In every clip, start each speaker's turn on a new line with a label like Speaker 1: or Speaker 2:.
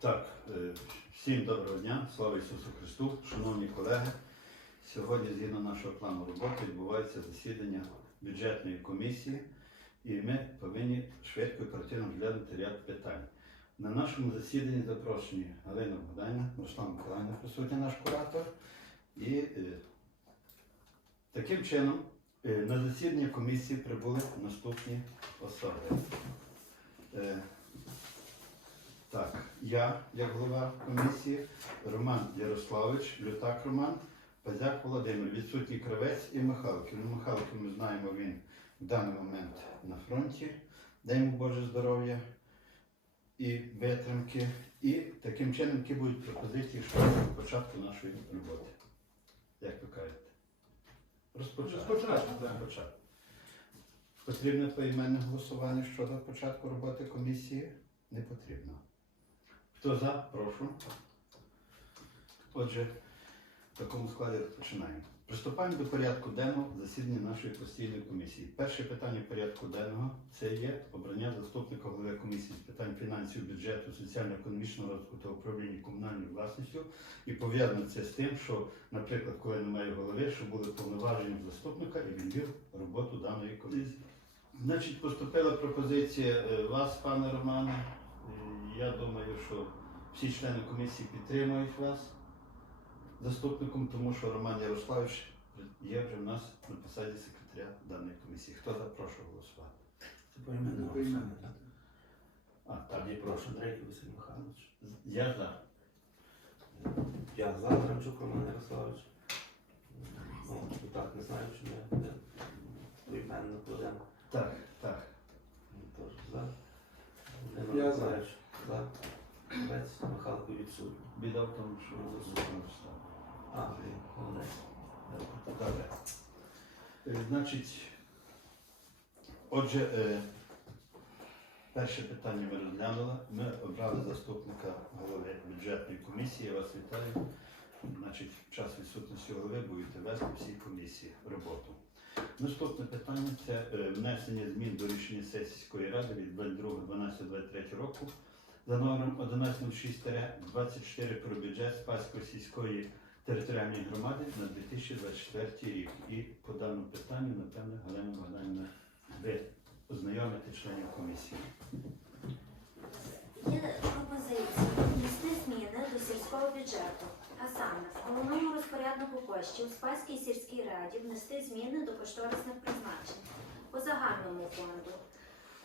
Speaker 1: Так, е, всім доброго дня, слава Ісусу Христу, шановні колеги. Сьогодні, згідно нашого плану роботи, відбувається засідання бюджетної комісії, і ми повинні швидко і оперативно розглянути ряд питань. На нашому засіданні запрошені Галина Богданівна, Руслан Миколаївна, присутня наш куратор. І е, таким чином е, на засідання комісії прибули наступні особи. Е, так, я, як голова комісії, Роман Ярославович, Лютак Роман, Пазяк Володимир, відсутній Кравець і Михайлків. Ну, Михайлків ми знаємо, він в даний момент на фронті. Дай йому Боже здоров'я і витримки. І таким чином, які будуть пропозиції щодо початку нашої роботи. Як ви кажете? Розпочати.
Speaker 2: Розпочати.
Speaker 1: Потрібне поіменне голосування щодо початку роботи комісії? Не потрібно. Хто за? Прошу. Отже, в такому складі розпочинаємо. Приступаємо до порядку денного засідання нашої постійної комісії. Перше питання порядку денного це є обрання заступника голови комісії з питань фінансів, бюджету, соціально-економічного розвитку та управління комунальною власністю. І пов'язано це з тим, що, наприклад, коли немає голови, що були повноваження заступника і він вів роботу даної комісії. Значить, поступила пропозиція е, вас, пане Романе. Я думаю, що всі члени комісії підтримують вас заступником, тому що Роман Ярославович є вже в нас на посаді секретаря даної комісії. Хто за, прошу голосувати.
Speaker 3: Це поіменно.
Speaker 1: А, так,
Speaker 3: Тоді прошу Андрій Василь Михайлович.
Speaker 1: я за.
Speaker 3: Я за Драмчук Роман Ярославович. Ну, так, не знаю, чи ми поіменно кладемо.
Speaker 1: Так, так.
Speaker 3: Теж за.
Speaker 2: Я за.
Speaker 3: Миколаївич За. Вець Михайлко відсутній.
Speaker 1: Біда в тому, що заступник став.
Speaker 3: А, він молодець.
Speaker 1: Добре. Е, Значить, отже, е, перше питання ми розглянули. Ми обрали заступника голови бюджетної комісії. Я вас вітаю. Значить, в час відсутності голови будете вести всі комісії роботу. Наступне питання це е, внесення змін до рішення сесійської ради від 22.12.23 року за номером 1106-24 про бюджет Спаської сільської територіальної громади на 2024 рік. І по даному питанню, напевне, Галина Богданівна, ви ознайомите членів комісії.
Speaker 4: Є пропозиція внести зміни до сільського бюджету, а саме головному розпоряднику коштів Спаській сільській раді внести зміни до кошторисних призначень по загальному фонду.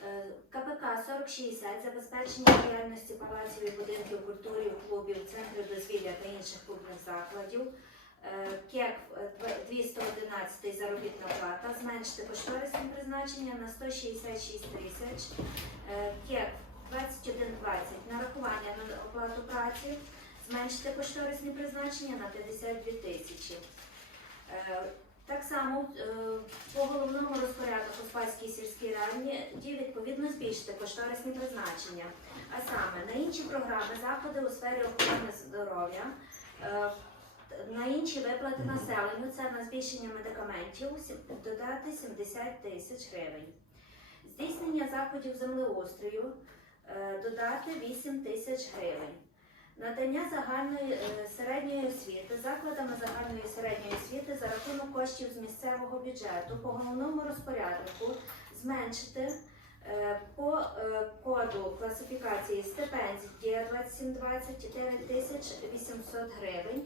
Speaker 4: Е, КПК 4060 забезпечення діяльності палаців і будинків культури, клубів, центрів дозвілля та інших клубних закладів. Е, КЕК е, дв- 211 заробітна плата, зменшити кошторисне призначення на 166 тисяч. Е, КЕК 2120 нарахування на оплату праці, зменшити кошторисні призначення на 52 тисячі. Так само е, по головному розпорядку Спаській сільській раді відповідно збільшити кошторисні призначення. А саме на інші програми, заходи у сфері охорони здоров'я, е, на інші виплати населенню, це на збільшення медикаментів, додати 70 тисяч гривень. Здійснення заходів землеустрою е, додати 8 тисяч гривень. Надання загальної е, середньої освіти закладами загальної середньої освіти за рахунок коштів з місцевого бюджету по головному розпоряднику зменшити е, по е, коду класифікації стипендія 2720 9 тисяч 800 гривень.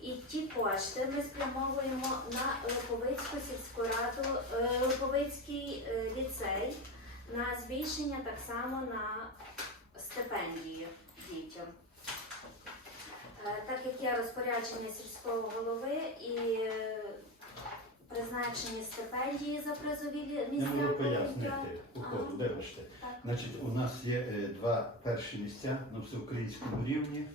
Speaker 4: І ті кошти ми спрямовуємо на Липовицьку сільську раду, е, Липовицький ліцей на збільшення так само на стипендії дітям. Е, Так як є розпорядження сільського голови і е, призначені стипендії за призові лі-
Speaker 1: Не
Speaker 4: місця
Speaker 1: можу пояснити, у кого,
Speaker 4: Ага.
Speaker 1: вибачте.
Speaker 4: Так.
Speaker 1: Значить, у нас є е, два перші місця на всеукраїнському рівні,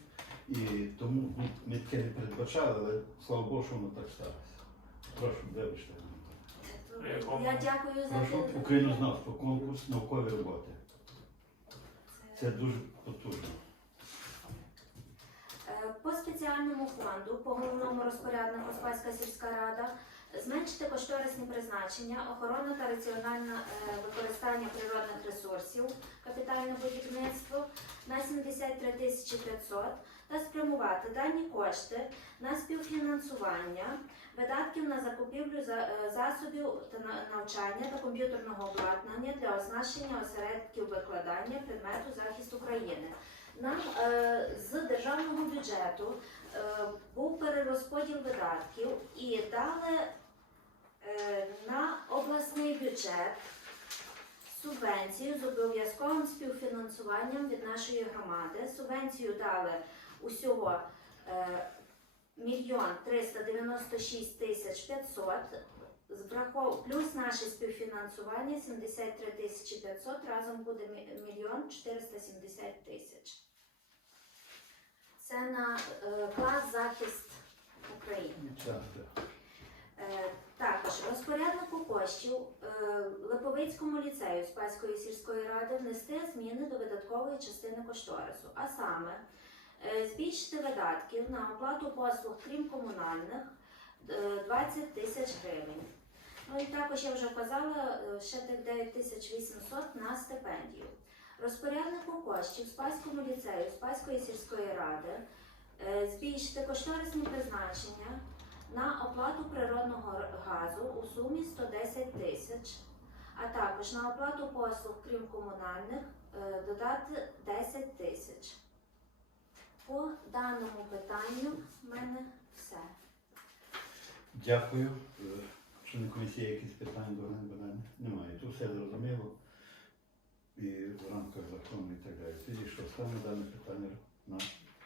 Speaker 1: і тому ну, ми таке не передбачали, але слава Богу, що воно так сталося. Прошу, вибачте.
Speaker 4: Я дякую за
Speaker 1: Прошу
Speaker 4: те-
Speaker 1: українознавство, конкурс наукові роботи. Це дуже потужно.
Speaker 4: По спеціальному фонду, по головному розпоряднику Спаська сільська рада, Зменшити кошторисні призначення, охорона та раціональне е, використання природних ресурсів, капітальне будівництво на 73 тисячі 500 та спрямувати дані кошти на співфінансування видатків на закупівлю за- е, засобів та навчання та комп'ютерного обладнання для оснащення осередків викладання предмету захист України. Нам е, з державного бюджету е, був перерозподіл видатків і дали е, на обласний бюджет субвенцію з обов'язковим співфінансуванням від нашої громади. Субвенцію дали усього мільйон 396 тисяч 500, врахов- плюс наше співфінансування 73 тисячі 500, разом буде мі- мільйон 470 тисяч. Це на е, клас захист України.
Speaker 1: Так, так.
Speaker 4: Е, Також розпоряднику коштів е, Липовицькому ліцею Спаської сільської ради внести зміни до видаткової частини кошторису, а саме е, збільшити видатків на оплату послуг, крім комунальних, е, 20 тисяч гривень. Ну і також я вже вказала е, ще тих 9800 на стипендію. Розпоряднику коштів Спаському ліцею Спаської сільської ради е, збільшити кошторисні призначення на оплату природного газу у сумі 110 тисяч, а також на оплату послуг, крім комунальних, е, додати 10 тисяч. По даному питанню в мене все.
Speaker 1: Дякую. Е, Члени комісії якісь питання до Галини Немає. Тут все зрозуміло. І в рамках закону і так далі. Тоді що ставимо дане питання на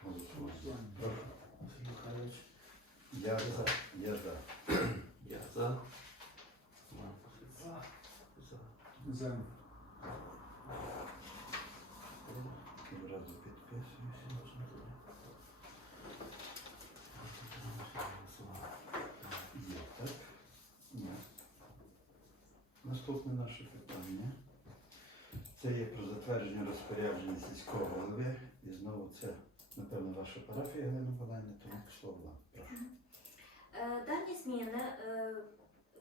Speaker 1: голосування. Прошу.
Speaker 3: Василь Михайлович.
Speaker 1: Я за. Я за.
Speaker 3: Я за. За. За.
Speaker 2: За.
Speaker 1: Одразу підписуюся. Є, так? Ні. Наступне наше питання. Це є про затвердження розпорядження сільського голови. І знову це, напевно, ваша парафія Галина Богданівна, тому слово вам. Прошу.
Speaker 4: Е, Дані зміни е,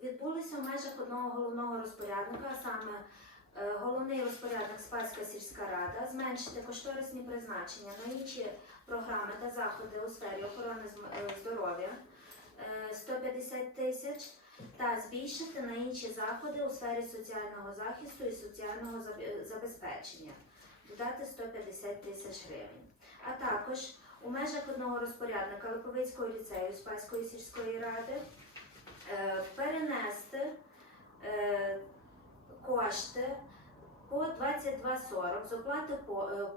Speaker 4: відбулися в межах одного головного розпорядника, а саме е, головний розпорядник Спаська сільська рада, зменшити кошторисні призначення на інші програми та заходи у сфері охорони здоров'я е, 150 тисяч та збільшити на інші заходи у сфері соціального захисту і соціального забезпечення, додати 150 тисяч гривень. А також у межах одного розпорядника Липовицького ліцею Спаської сільської ради е, перенести е, кошти по 22,40 з оплати е,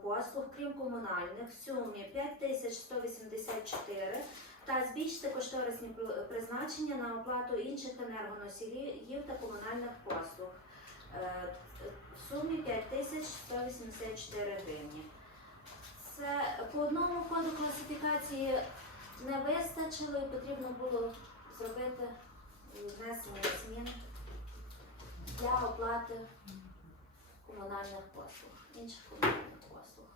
Speaker 4: послуг, крім комунальних, в сумі 5184 та збільшити кошторисні призначення на оплату інших енергоносіїв та комунальних послуг е, в сумі 5184 гривні. Це по одному коду класифікації не вистачило і потрібно було зробити внесення змін для оплати комунальних послуг, інших комунальних послуг.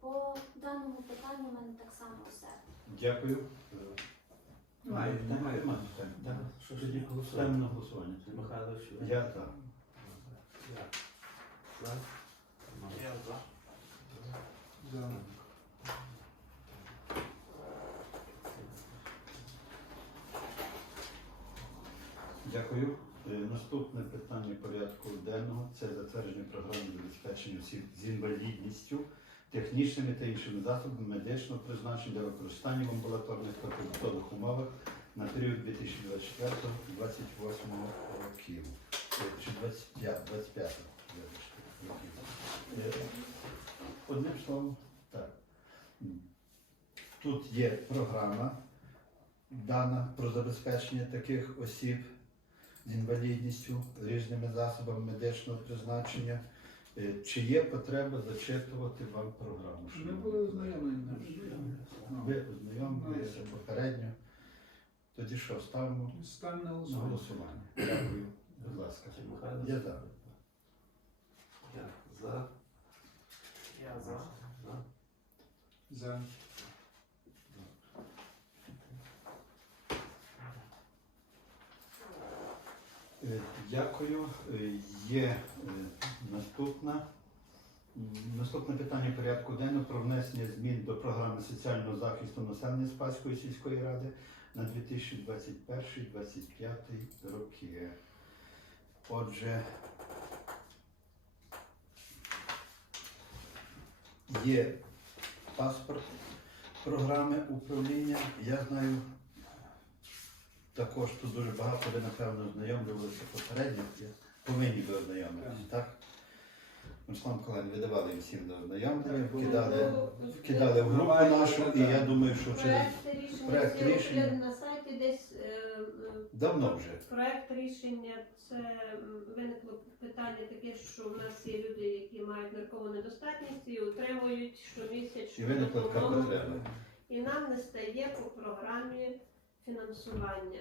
Speaker 4: По даному питанню в мене так само все.
Speaker 1: Дякую.
Speaker 3: Немає, немає.
Speaker 1: Питань.
Speaker 3: Що ж тоді голосуємо?
Speaker 1: на голосування.
Speaker 3: Михайлович.
Speaker 1: Я так.
Speaker 3: Я. За. Я за.
Speaker 2: За.
Speaker 1: Дякую. Е, Наступне питання порядку денного це затвердження програми забезпечення осіб з інвалідністю, технічними та іншими засобами медичного призначення для використання в амбулаторних та побутових умовах на період 2024-2028 років. Е, Чи 25, 25 років. Е, Одним словом, так. Тут є програма дана про забезпечення таких осіб інвалідністю різними засобами медичного призначення. Е, Чи є потреба зачитувати вам програму?
Speaker 2: Ми були ознайомлені. Ну,
Speaker 1: Ви ознайомилися попередньо. Тоді що, ставимо
Speaker 2: Ставимо на
Speaker 1: на
Speaker 2: голосування.
Speaker 1: голосування. Дякую. Будь ласка. Я за.
Speaker 3: Я за.
Speaker 5: Я за.
Speaker 3: За.
Speaker 2: За.
Speaker 1: Е, Дякую. Е, Є е, наступна. Наступне питання порядку денного про внесення змін до програми соціального захисту населення Спаської сільської ради на 2021-2025 роки. Отже, є паспорт програми управління. Я знаю, також тут дуже багато ви, напевно, ознайомлювалися попередньо. Я- Повинні ви ознайомитися, так? Руслан Миколаївич, ви давали їм всім до ознайомлення, вкидали, вкидали в групу нашу, і я думаю, що через
Speaker 6: Проект рішення
Speaker 1: проект рішення.
Speaker 6: на сайті десь е, е,
Speaker 1: давно вже.
Speaker 6: проект рішення це виникло питання таке, що в нас є люди, які мають наркову недостатність і отримують
Speaker 1: І
Speaker 6: щомісячну
Speaker 1: виникла така
Speaker 6: допомогу.
Speaker 1: потреба.
Speaker 6: І нам не стає по програмі фінансування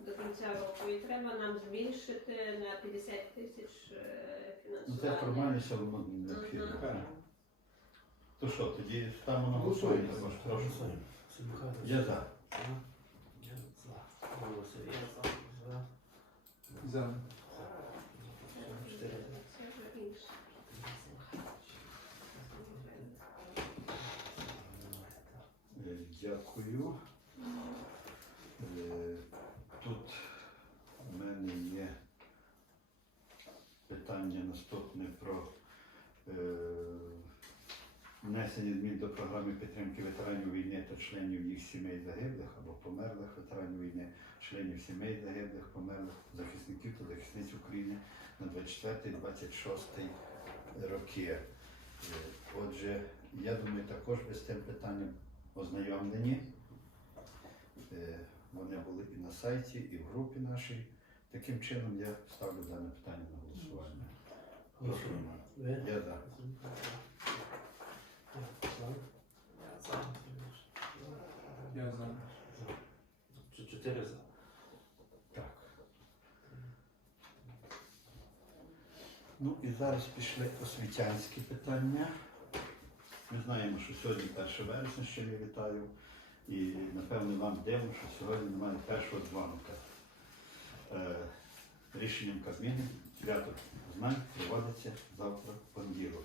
Speaker 6: до кінця року. І треба нам збільшити на 50 тисяч е,
Speaker 1: Ну це
Speaker 6: фінансування.
Speaker 1: воно необхідно.
Speaker 6: Мгм.
Speaker 1: То що, тоді ставимо на голосування також. Прошу.
Speaker 3: Голосуємо.
Speaker 1: Я за.
Speaker 3: За. Я за. Я за. За.
Speaker 2: За.
Speaker 3: За. За.
Speaker 6: Це вже інше.
Speaker 1: Е, Дякую. Е, Тут в мене є питання наступне про е, внесення змін до програми підтримки ветеранів війни та членів їх сімей загиблих або померлих ветеранів війни, членів сімей загиблих, померлих, захисників та захисниць України на 24-26 роки. Е, Отже, я думаю, також ви з тим питанням ознайомлені. Е, Вони були і на сайті, і в групі нашій. Таким чином я ставлю дане питання на голосування. Прошу. Я за.
Speaker 3: Я за. Чи- Чотири за.
Speaker 1: Так. Ну і зараз пішли освітянські питання. Ми знаємо, що сьогодні 1 вересня, ще я вітаю. І напевно вам дивно, що сьогодні немає першого дзвоника. Е, рішенням Кабміну свято знань проводиться завтра в понеділок.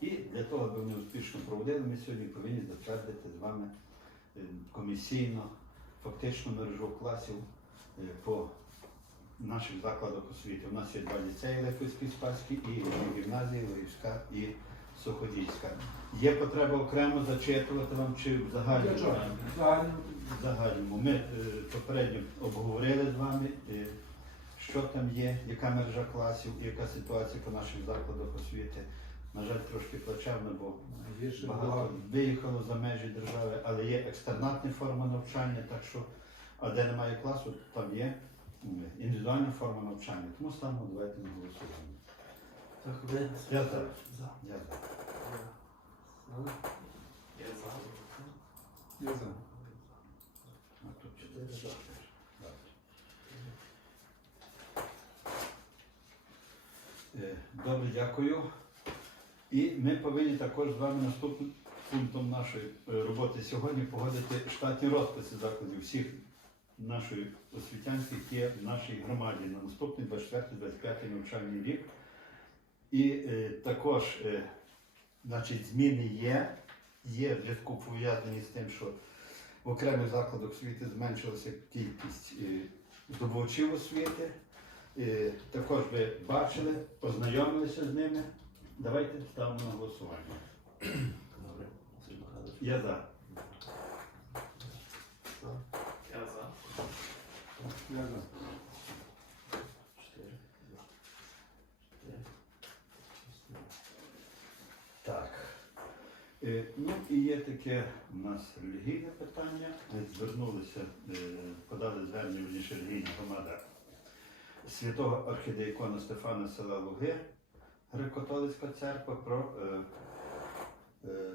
Speaker 1: І для того, аби вони успішно проводили, ми сьогодні повинні затвердити з вами е, комісійно фактично мережу класів е, по наших закладах освіти. У нас є два ліцеї Липецький Спаський і гімназії Львівська і Суходільська. Є потреба окремо зачитувати вам чи в загальному? В загальному. Ми е, попередньо обговорили з вами, що там є, яка мережа класів яка ситуація по наших закладах освіти. На жаль, трошки плачевно, бо багато виїхало за межі держави, але є екстернатна форма навчання, так що, а де немає класу, там є індивідуальна форма навчання. Тому ставимо давайте на голосування.
Speaker 3: Так, ви?
Speaker 1: Я за.
Speaker 3: За.
Speaker 1: Я за.
Speaker 5: Я за.
Speaker 2: Я за.
Speaker 1: А тут
Speaker 3: Чотири за.
Speaker 1: Е, Добре, дякую. І ми повинні також з вами наступним пунктом нашої е, роботи сьогодні погодити штатні розписи закладів всіх нашої освітянських, які є в нашій громаді на наступний 24-25 навчальний рік. І е, також е, значить, зміни є, є в зв'язку пов'язані з тим, що в окремих закладах освіти зменшилася кількість е, здобувачів освіти. Е, Також ви бачили, познайомилися з ними. Давайте ставимо на голосування.
Speaker 3: Добре. Василь Михайлович.
Speaker 1: Я за.
Speaker 5: Я за.
Speaker 2: Я за.
Speaker 3: Чотири. Чотири.
Speaker 1: Так. Е, Ну і є таке у нас релігійне питання. Ми звернулися, е, подали звернення в релігійна громада святого архідеякона Стефана села Луги, Греко-католицька церква про е, е,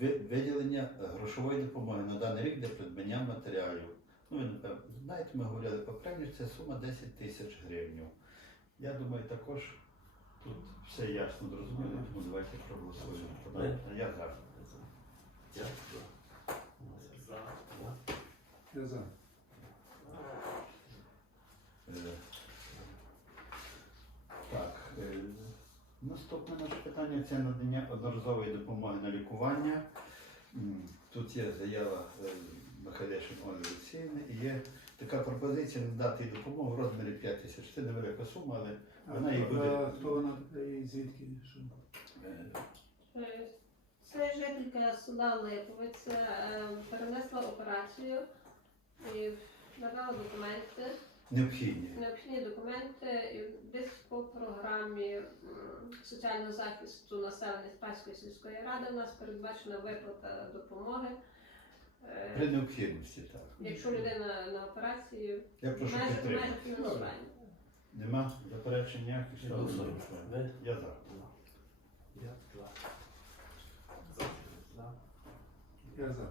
Speaker 1: ви- виділення грошової допомоги на даний рік для придбання матеріалів. Ну, ви знаєте, ми говорили попередньо, це сума 10 тисяч гривень. Я думаю, також тут все ясно зрозуміло, тому давайте проголосуємо. Я за.
Speaker 3: Я. За.
Speaker 2: Я за.
Speaker 1: Е, питання це надання одноразової допомоги на лікування. Тут є заява е, Михайлешин Ольги Олексіївни і є така пропозиція надати їй допомогу в розмірі 5 тисяч. Це невелика сума, але Вона і
Speaker 2: хто-
Speaker 1: буде.
Speaker 2: а Хто вона і звідки? Що?
Speaker 1: е,
Speaker 6: Е, Це жителька села Липовиця е, перенесла операцію і надала документи,
Speaker 1: необхідні.
Speaker 6: необхідні документи десь по програмі соціального захисту населення Спаської сільської ради у нас передбачена виплата допомоги. Е,
Speaker 1: При необхідності, так.
Speaker 6: Якщо людина на операції
Speaker 1: Я прошу
Speaker 6: межах
Speaker 1: підтримати.
Speaker 6: фінансування.
Speaker 1: Нема заперечень ніяких?
Speaker 3: Голосуємо.
Speaker 1: голосуємо?
Speaker 3: Ви?
Speaker 1: Я за.
Speaker 3: Я за. За.
Speaker 2: Я за.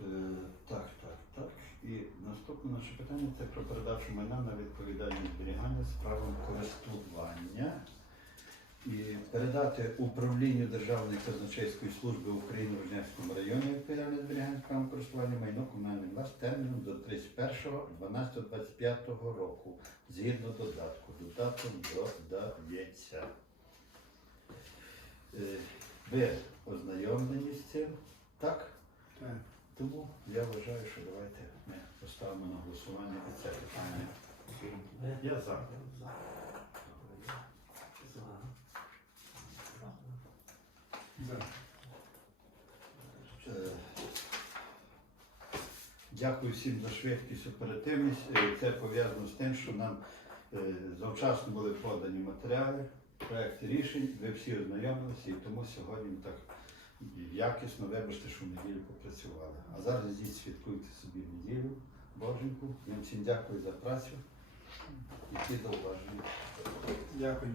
Speaker 1: Е, Так, так, так. І наступне наше питання це про передачу майна на відповідальне зберігання з правом користування. І передати управлінню Державної казначейської служби України в Жнявському районі відповідальне зберігання з правом користування майно комунальної власності терміном до 31.12.25 року згідно додатку. Додатком додається. Е, Ви ознайомлені з цим? Так?
Speaker 2: Так.
Speaker 1: Тому я вважаю, що давайте ми поставимо на голосування і це питання. Я за. Е, Дякую всім за швидкість, оперативність. Е, Це пов'язано з тим, що нам е, завчасно були подані матеріали, проекти рішень, ви всі ознайомилися, і тому сьогодні так якісно, вибачте, що в неділю попрацювали. А зараз йдіть, святкуйте собі неділю, Боженьку. Я вам всім дякую за працю. і всі зауваження.
Speaker 2: Дякую.